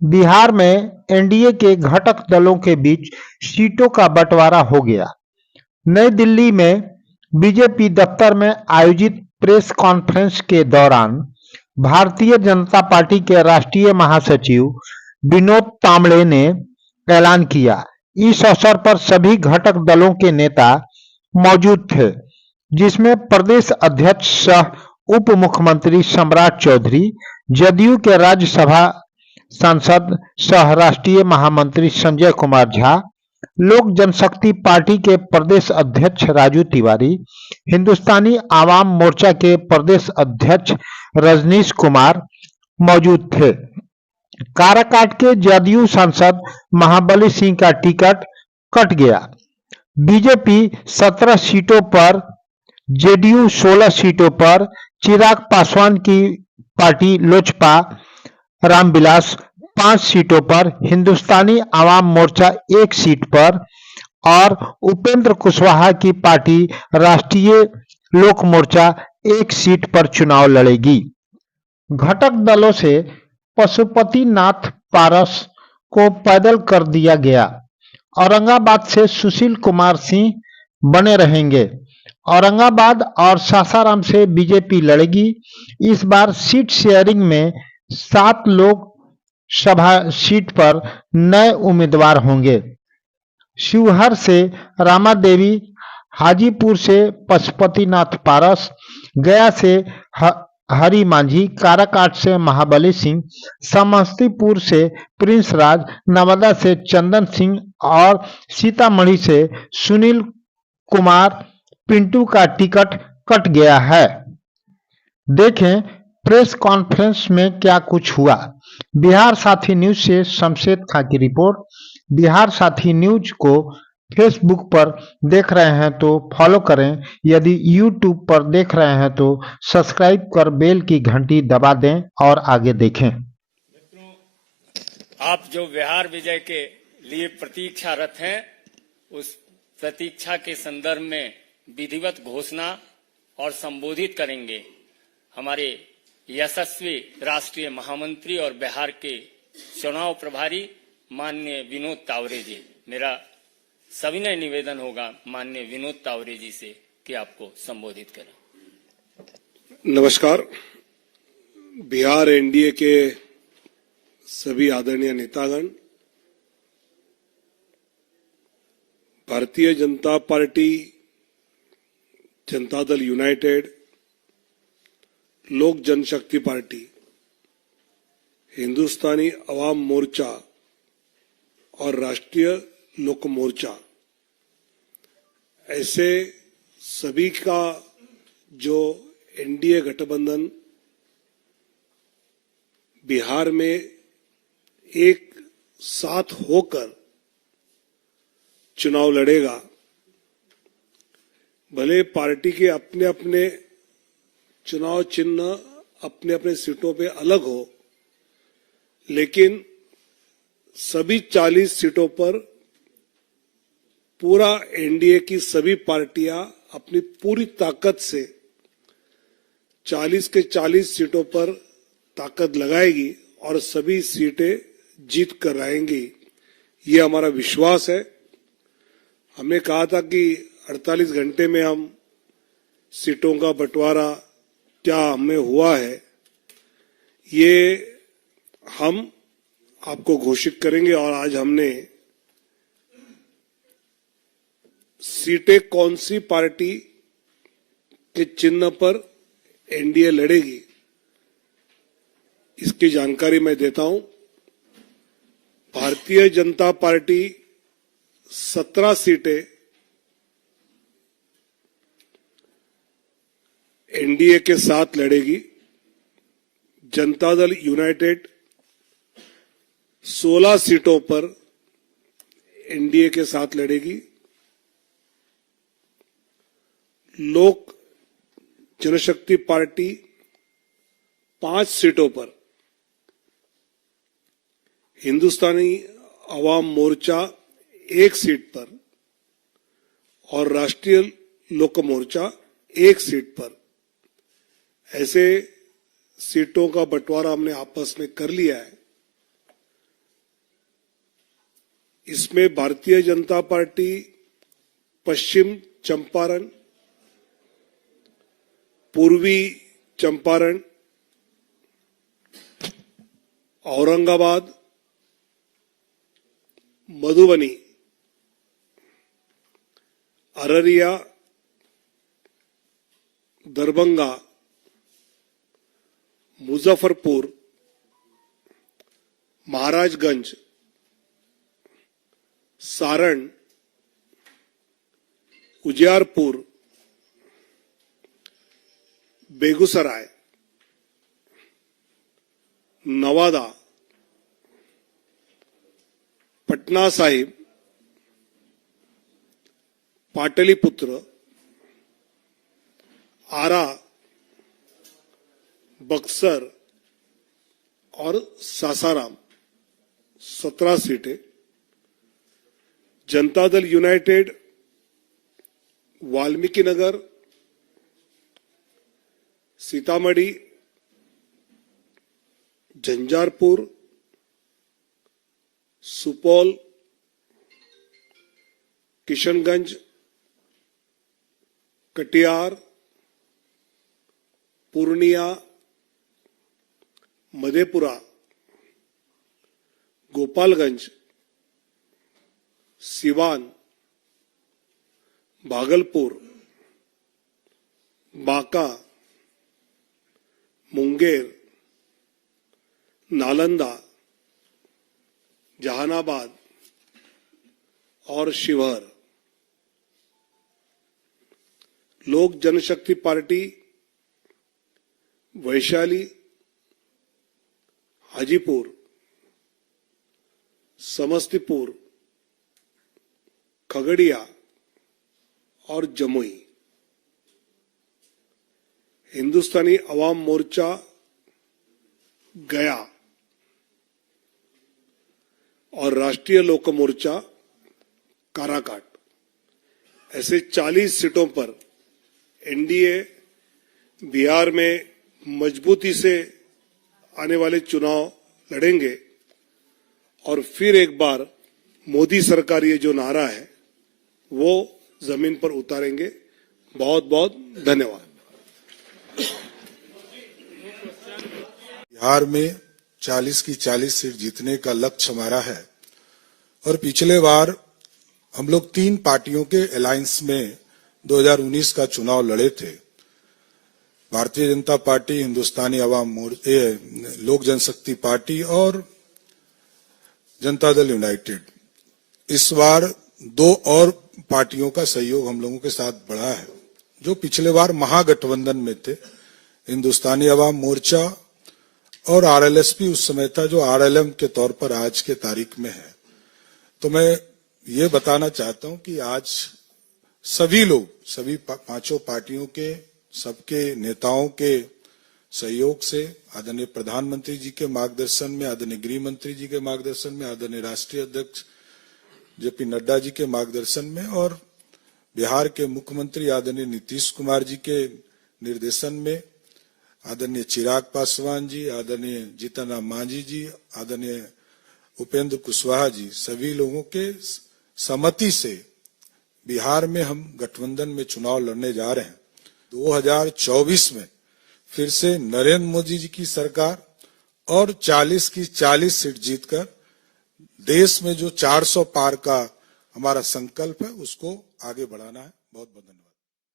बिहार में एनडीए के घटक दलों के बीच सीटों का बंटवारा हो गया। नई दिल्ली में बीजेपी दफ्तर में आयोजित प्रेस कॉन्फ्रेंस के दौरान भारतीय जनता पार्टी के राष्ट्रीय महासचिव विनोद तावड़े ने ऐलान किया। इस अवसर पर सभी घटक दलों के नेता मौजूद थे, जिसमें प्रदेश अध्यक्ष सह उप मुख्यमंत्री सम्राट चौधरी, जदयू के राज्यसभा सांसद सह राष्ट्रीय महामंत्री संजय कुमार झा, लोक जनशक्ति पार्टी के प्रदेश अध्यक्ष राजू तिवारी, हिंदुस्तानी आवाम मोर्चा के प्रदेश अध्यक्ष रजनीश कुमार मौजूद थे। काराकाट के जदयू सांसद महाबली सिंह का टिकट कट गया। बीजेपी 17 सीटों पर, जेडीयू 16 सीटों पर, चिराग पासवान की पार्टी लोजपा रामविलास 5 सीटों पर, हिंदुस्तानी आवाम मोर्चा 1 सीट पर और उपेंद्र कुशवाहा की पार्टी राष्ट्रीय लोक मोर्चा 1 सीट पर चुनाव लड़ेगी। घटक दलों से पशुपतिनाथ पारस को पैदल कर दिया गया। औरंगाबाद से सुशील कुमार सिंह बने रहेंगे। औरंगाबाद और सासाराम से बीजेपी लड़ेगी। इस बार सीट शेयरिंग में 7 लोक सभा सीट पर नए उम्मीदवार होंगे। शिवहर से रामा देवी, हाजीपुर से पशुपतिनाथ पारस, गया से हरि मांझी, काराकाट से महाबली सिंह, समस्तीपुर से प्रिंस राज, नवादा से चंदन सिंह और सीतामढ़ी से सुनील कुमार पिंटू का टिकट कट गया है। देखें प्रेस कॉन्फ्रेंस में क्या कुछ हुआ। बिहार साथी न्यूज से शमशेद खां की रिपोर्ट। बिहार साथी न्यूज को फेसबुक पर देख रहे हैं तो फॉलो करें, यदि यूट्यूब पर देख रहे हैं तो सब्सक्राइब कर बेल की घंटी दबा दें और आगे देखें। मित्रों, आप जो बिहार विजय के लिए प्रतीक्षारत हैं, उस प्रतीक्षा के संदर्भ में विधिवत घोषणा और संबोधित करेंगे हमारे यशस्वी राष्ट्रीय महामंत्री और बिहार के चुनाव प्रभारी माननीय विनोद तावड़े जी। मेरा सविनय निवेदन होगा माननीय विनोद तावड़े जी से कि आपको संबोधित करें। नमस्कार। बिहार एनडीए के सभी आदरणीय नेतागण, भारतीय जनता पार्टी, जनता दल यूनाइटेड, लोक जनशक्ति पार्टी, हिंदुस्तानी अवाम मोर्चा और राष्ट्रीय लोक मोर्चा, ऐसे सभी का जो एनडीए गठबंधन बिहार में एक साथ होकर चुनाव लड़ेगा। भले पार्टी के अपने अपने चुनाव चिन्ह अपने अपने सीटों पे अलग हो, लेकिन सभी 40 सीटों पर पूरा एनडीए की सभी पार्टियां अपनी पूरी ताकत से 40 के 40 सीटों पर ताकत लगाएगी और सभी सीटें जीत कर आएंगी। ये हमारा विश्वास है। हमने कहा था कि 48 घंटे में हम सीटों का बंटवारा क्या हमें हुआ है, ये हम आपको घोषित करेंगे। और आज हमने सीटें कौन सी पार्टी के चिन्ह पर एनडीए लड़ेगी, इसकी जानकारी मैं देता हूं। भारतीय जनता पार्टी 17 सीटें एनडीए के साथ लड़ेगी। जनता दल यूनाइटेड 16 सीटों पर एनडीए के साथ लड़ेगी। लोक जनशक्ति पार्टी 5 सीटों पर, हिंदुस्तानी अवाम मोर्चा 1 सीट पर और राष्ट्रीय लोक मोर्चा 1 सीट पर, ऐसे सीटों का बंटवारा हमने आपस में कर लिया है। इसमें भारतीय जनता पार्टी पश्चिम चंपारण, पूर्वी चंपारण, औरंगाबाद, मधुबनी, अररिया, दरभंगा, मुजफ्फरपुर, महाराजगंज, सारण, उजियारपुर, बेगूसराय, नवादा, पटना साहिब, पाटलिपुत्र, आरा, बक्सर और सासाराम 17 सीटें। जनता दल यूनाइटेड वाल्मीकि नगर, सीतामढ़ी, झंझारपुर, सुपौल, किशनगंज, कटिहार, पूर्णिया, मधेपुरा, गोपालगंज, सिवान, भागलपुर, बांका, मुंगेर, नालंदा, जहानाबाद और शिवहर। लोक जनशक्ति पार्टी वैशाली, हाजीपुर, समस्तीपुर, खगड़िया और जमुई। हिंदुस्तानी अवाम मोर्चा गया और राष्ट्रीय लोक मोर्चा काराकाट, ऐसे 40 सीटों पर एनडीए बिहार में मजबूती से आने वाले चुनाव लड़ेंगे और फिर एक बार मोदी सरकार ये जो नारा है वो जमीन पर उतारेंगे। बहुत बहुत धन्यवाद। बिहार में 40 की 40 सीट जीतने का लक्ष्य हमारा है और पिछले बार हम लोग 3 पार्टियों के अलायंस में 2019 का चुनाव लड़े थे। भारतीय जनता पार्टी, हिंदुस्तानी अवाम मोर्चा, लोक जनशक्ति पार्टी और जनता दल यूनाइटेड। इस बार 2 और पार्टियों का सहयोग हम लोगों के साथ बढ़ा है जो पिछले बार महागठबंधन में थे, हिंदुस्तानी अवाम मोर्चा और आरएलएसपी उस समय था जो आरएलएम के तौर पर आज के तारीख में है। तो मैं ये बताना चाहता हूं कि आज सभी लोग, सभी 5 पार्टियों के, सबके नेताओं के सहयोग से, आदरणीय प्रधानमंत्री जी के मार्गदर्शन में, आदरणीय गृह मंत्री जी के मार्गदर्शन में, आदरणीय राष्ट्रीय अध्यक्ष जेपी नड्डा जी के मार्गदर्शन में और बिहार के मुख्यमंत्री आदरणीय नीतीश कुमार जी के निर्देशन में, आदरणीय चिराग पासवान जी, आदरणीय जीतन राम मांझी जी, आदरणीय उपेंद्र कुशवाहा जी, सभी लोगों के सहमति से बिहार में हम गठबंधन में चुनाव लड़ने जा रहे हैं। 2024 में फिर से नरेंद्र मोदी जी की सरकार और 40 की 40 सीट जीतकर देश में जो 400 पार का हमारा संकल्प है उसको आगे बढ़ाना है। बहुत बहुत धन्यवाद।